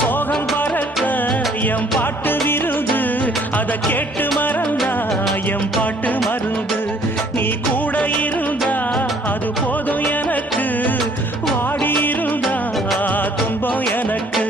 சோகம் பறக்க என் பாட்டு விருது, அத கேட்டு மறந்தா என் பாட்டு மருந்து. நீ கூட இருந்தா அது போதும் எனக்கு, வாடி இருந்தா துன்பம் எனக்கு.